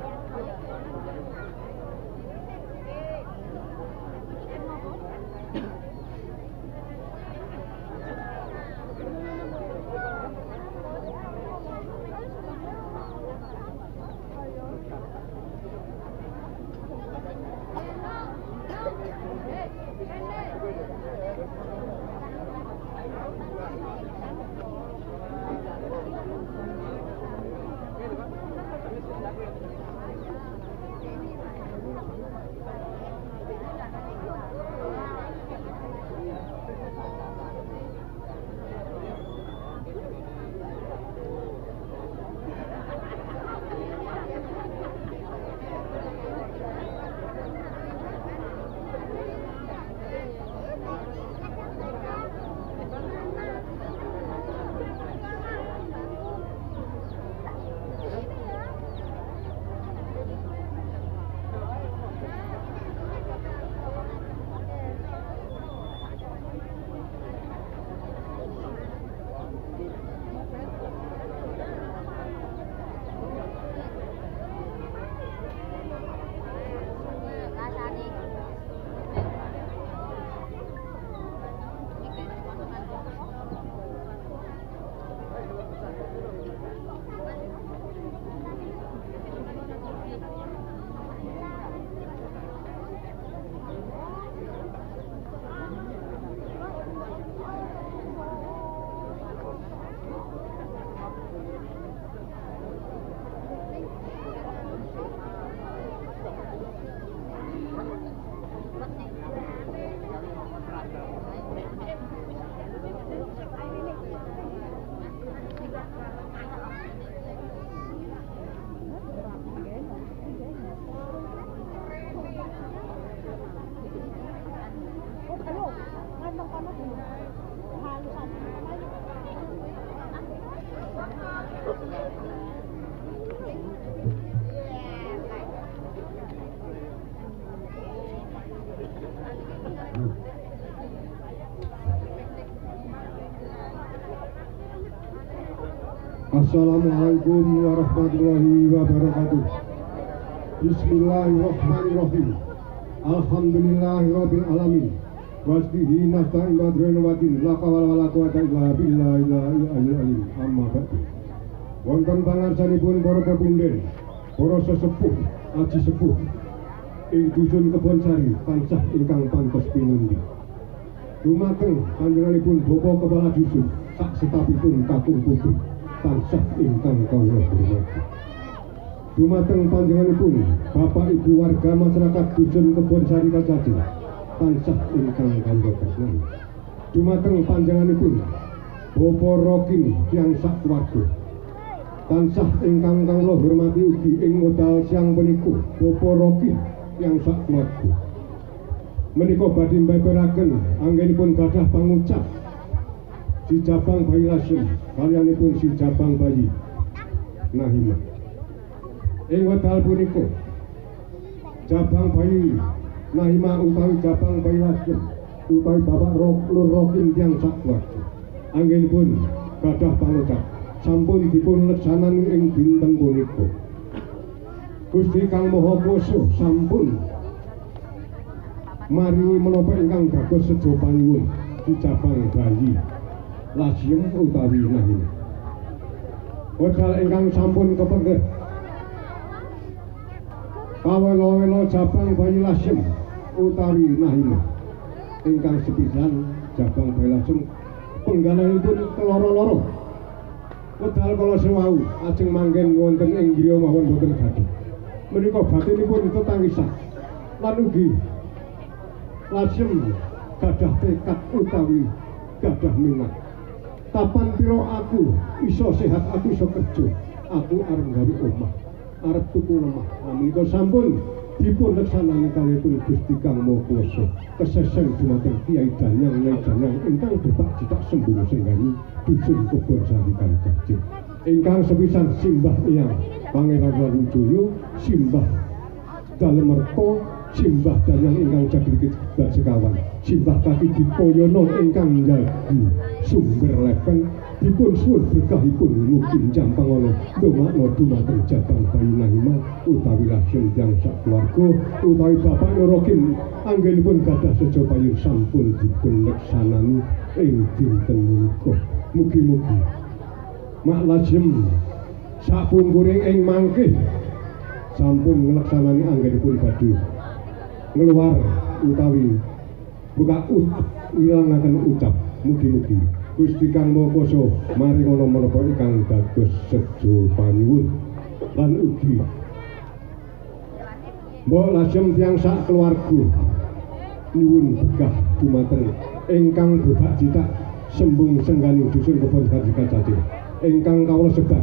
เ Assalamualaikum warahmatullahi wabarakatuh. Bismillahirrahmanirrahim. Alhamdulillahirabbil alamin. Wasbihi nasta'in wa ridwanin la hawla wala quwwata illa billahil aliyyil azim. Amma ba'du. Wonten pangarsanipun para pepinden, para sesepuh, aji sepuh ing dusun Kebonsari tansah ingkang pantes pinundi. Dumateng panjenenganipun Bapak Kepala Dusun sak setapipun kakung putih tansah ingkang kawula hormati. Dumateng panjenenganipun Bapak Ibu warga masyarakat dusun Kebonsari Kacacing tansah ingkang kawula tresnani. Dumateng panjenenganipun Bapak Rokin tiyang sak keluarga tansah ingkang kawula hormati ugi ing wekdal siang punika Bapak Rokin tiyang sak keluarga. Menika badhe mbabaraken anggenipun gadah pangucap si Jabang Bayi Lasem kalyanipun si Jabang Bayi Nahima. Ing wekdal punika Jabang Bayi Nahima utawi Jabang Bayi Lasem utawi Bapak Lur Rokin tiyang sakwarga anggenipun gadah pangucap sampun dipun leksanani ing dinten punika. Gusti Kang Maha Kuwasa sampun maringi menapa ingkang bagus sejo panyuwun di Jabang Bayi Lasem utawi Nahima. Wekdal ingkang sampun kepengker kawela-wela Jabang Bayi Lasem utawi Nahima ingkang sepisan Jabang Bayi Lasem penggananipun keloro-loro. Wekdal kala sewau ajeng manggen wonten ing griya mawon boten gadah. Menika batinipun tetangisan lan ugi Lasem gadah tekad utawi gadah minat. Kapan pira aku iso sehat, aku iso kerja, aku arep gawe omah, arep tuku omah. Menika sampun dipun leksanani kalihipun Gusti Kang Maha Kuwasa. Kesesen dumateng Kyai Danyang Nyai Danyang ingkang betak citak sembung senggani dusun Kebonsari Kacacing. Ingkang sepisan simbah Eyang Pangeran Wijaya, simbah Dalemerta, simbah Danyang ingkang Jagdikit Sekawan, simbah Kaki Dipoyono ingkang njagi sumber lepen, dipun suwun berkahipun mugi Jampangono ndongakno dumateng Jabang Bayi Nahima utawi Lasem tiyang sakkeluarga utawi Bapak Rokin anggenipun gadah sejo payun sampun dipun leksanani ing dinten menika. Mugi-mugi Mak Lasem sapungkuring ing mangke sampun ngleksanani anggenipun badhe ngeluar utawi buka ngilangaken ucap. Mugi-mugi Gusti Kang Maha Kuwasa maringono menapa ingkang dados sejo panyuwun lan ugi Mbok Lasem tiyang sak keluarga nyuwun berkah dumateng ingkang bebak citak sembung senggani dusun Kebonsari Kacacing ingkang kawula sebat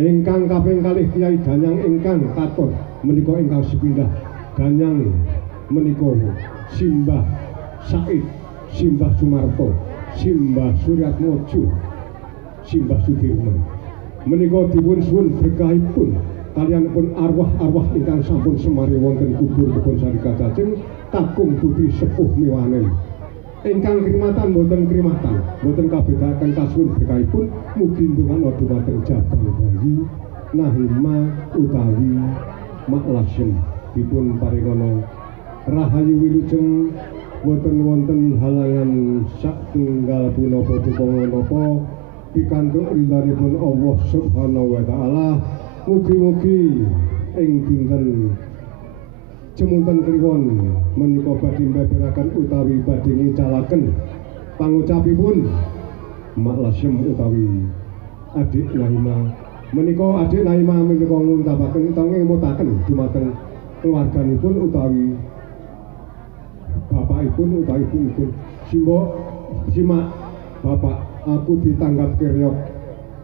ingkang kaping kalih Kyai Danyang ingkang katon menika ingkang sepindah Danyang menika simbah Said, simbah Sumarto, simbah Suryatmojo, simbah Sudirman. Menika dipun suwun berkahipun kaliyanipun arwah-arwah ingkang sampun semari wonten kubur Kebonsari Kacacing kakung putri sepuh miwanen. Ingkang krimatan boten kabedaken kasuwun berkahipun mugi ndonga dumateng Jabang Bayi Nahima utawi Mak Lasem dipun paringono rahayu wilujeng boten wonten halangan satunggal punapa tukang napa pikantuk ridhanipun Allah Subhanahu wa taala. Mugi-mugi ing dinten jemunten kliwon menika badhe mbabaraken utawi badhe ngicalaken pangucapipun Mak Lasem utawi Adik Nahima. Menika Adik Nahima menika nguntapaken utawi ngemutaken dumateng keluarganipun utawi bapakipun utawi ibunipun. Simak Bapak, aku ditanggap keryok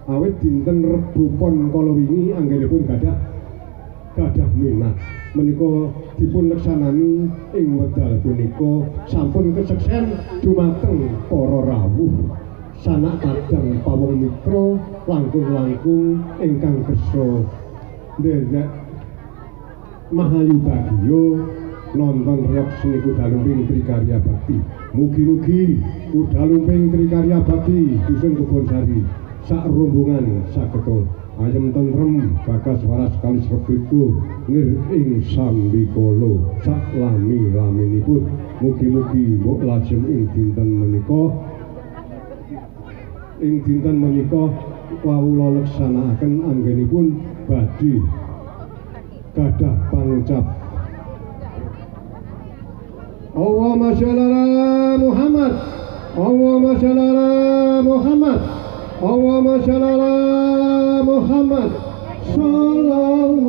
awit dinten Rebo Pon kala wingi anggenipun gadah minat. Menika dipun leksanani ing wekdal punika sampun keseksen dumateng para rawuh sanak kadang pawong mitra langkung-langkung ingkang kersa nderek mahayu bagya nonton reok seni kuda lumping Trikarya Bakti. Mugi-mugi kuda lumping Trikarya Bakti dusun Kebonsari sak rombongan saged ayem tentrem bagas waras kalis rebitku nir ing sambikala sak lami-laminipun mugi-mugi mbok lajeng ing dinten menika kawula leksanakaken anggenipun badhe gadah pangucap Allahumma shalli ala Muhammad Allahumma shalli ala Muhammad Allahumma shalli ala Muhammad sallallahu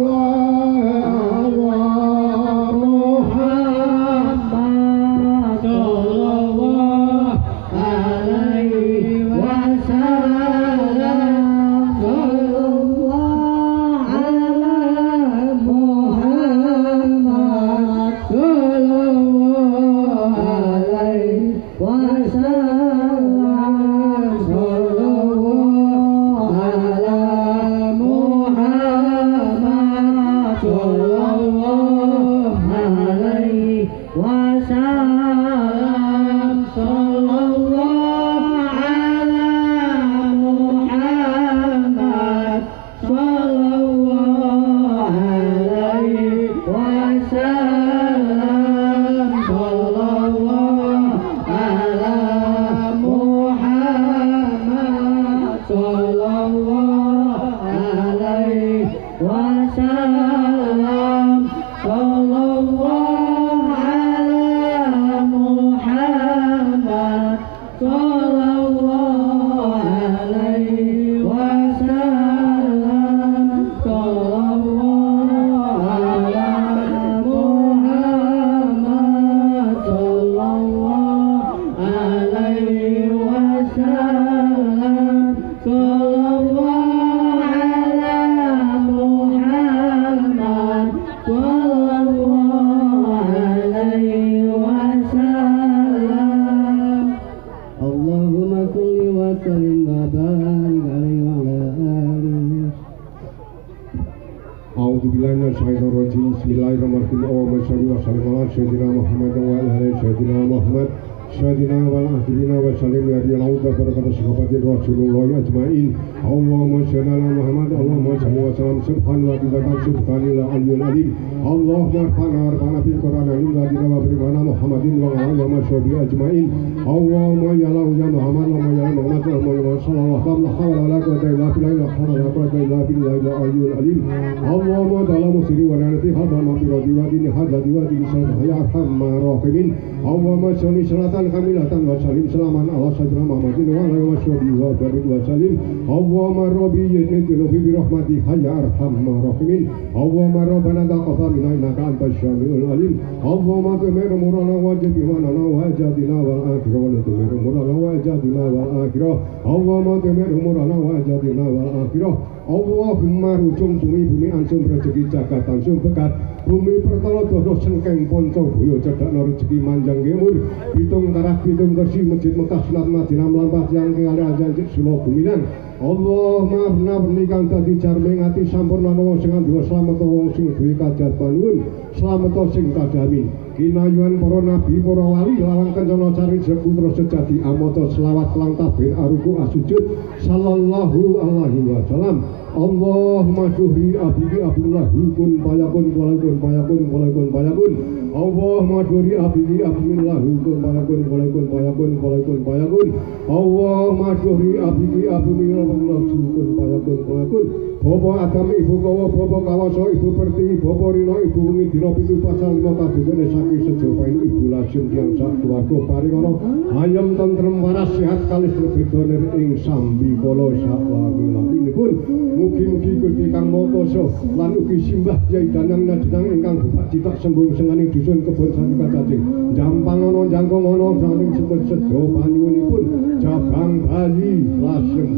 Allahumma rujung bumi ansum rezeki jagat ansum bekat bumi pertolo dodo sengkeng ponco boyo cedakno rezeki manjang gemur bitung tarah bitung kersi masjid Mekah sunat Madinah melampah yang kali ajanjit sulo guminan Allah maafna bernikang tadi jarming hati sampurna wong sing andha slamet wong sing duwe kajat panuwun slamet sing kadamin kinayuan para nabi para wali lawang kencana cari putra sejati amata selawat lang tabir aruku asujud sallallahu alaihi wasallam Allahumma syuhri abdi abdullah kun payakun payakun payakun payakun payakun Allahumma syuhri abdi abdullah kun payakun payakun payakun payakun payakun Allahumma syuhri abdi abdullah kun payakun payakun Bapa Adam ibu kawa bapa kawaso ibu pertiwi bapa rino ibu wengi dina pitu pasal 5 kadene saking sejaba ibu lasim tiyang sak keluarga paringana ayem tentrem waras sehat kalis lebih ing sambi kala sak laminipun mugi-mugi Gusti Kang Mokasa lan ugi simbah Kyai Danang Najenang ingkang bupati tak sembung senganing dusun kebon sami kacacing jampang ana jangkung ana saking sebut sedo panyuwunipun Jabang Bali lasem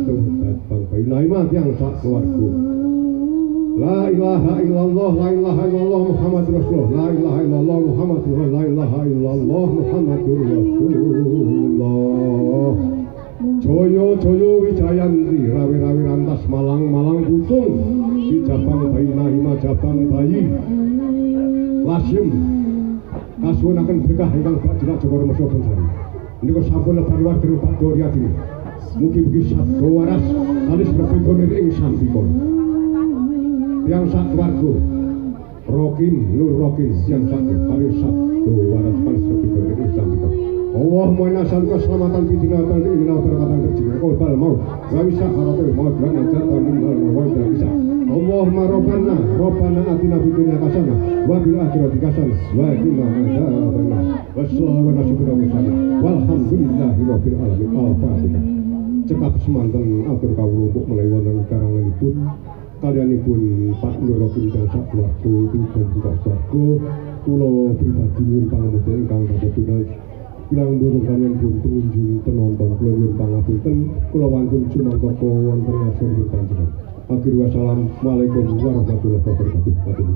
Bang Bailai yang sak keluarga La ilaha illallah la ilaha illallah Muhammadur Rasulullah la ilaha illallah Muhammadur la ilaha illallah Muhammadur Rasulullah Joyo joyo wijayanti rawi-rawi rantas malang-malang putung di Jabang Bailai Jabang Bayi Lasim kasuwunaken berkah ingkang bak jenak Joko Remesa Bonsari niku sampun lebar luar dari Pak Doryati mugi-mugi sabda waras kalis bebegoner ing sampikon yang sak warga Rokim Nur Rokim yang satu kalis sabda waras kalis bebegoner ing sampikon Allah mu'ina salika selamatan bidinatan inna berkatan berjaya kolbal maut wawisa haratul maut wa najatan minal maut wa bisa Allahumma Rabbana atina fid dunya hasanah wa fil akhirati hasanah wa qina adzabannar wassalamu ala mursalin walhamdulillahi rabbil alamin al-fatihah cekap semanten atur kawula untuk menawi wonten karanganipun kalyanipun Pak Nur Rokim dan sak keluarga dan juga swarga kula pribadi nyuwun pangapunten ingkang kabetulan bilang burung kalian pun pengunjung penonton kula nyuwun pangapunten kula wantun sumantaka wonten ngasor panjenengan. Akhir wassalam. Waalaikumsalam warahmatullahi wabarakatuh.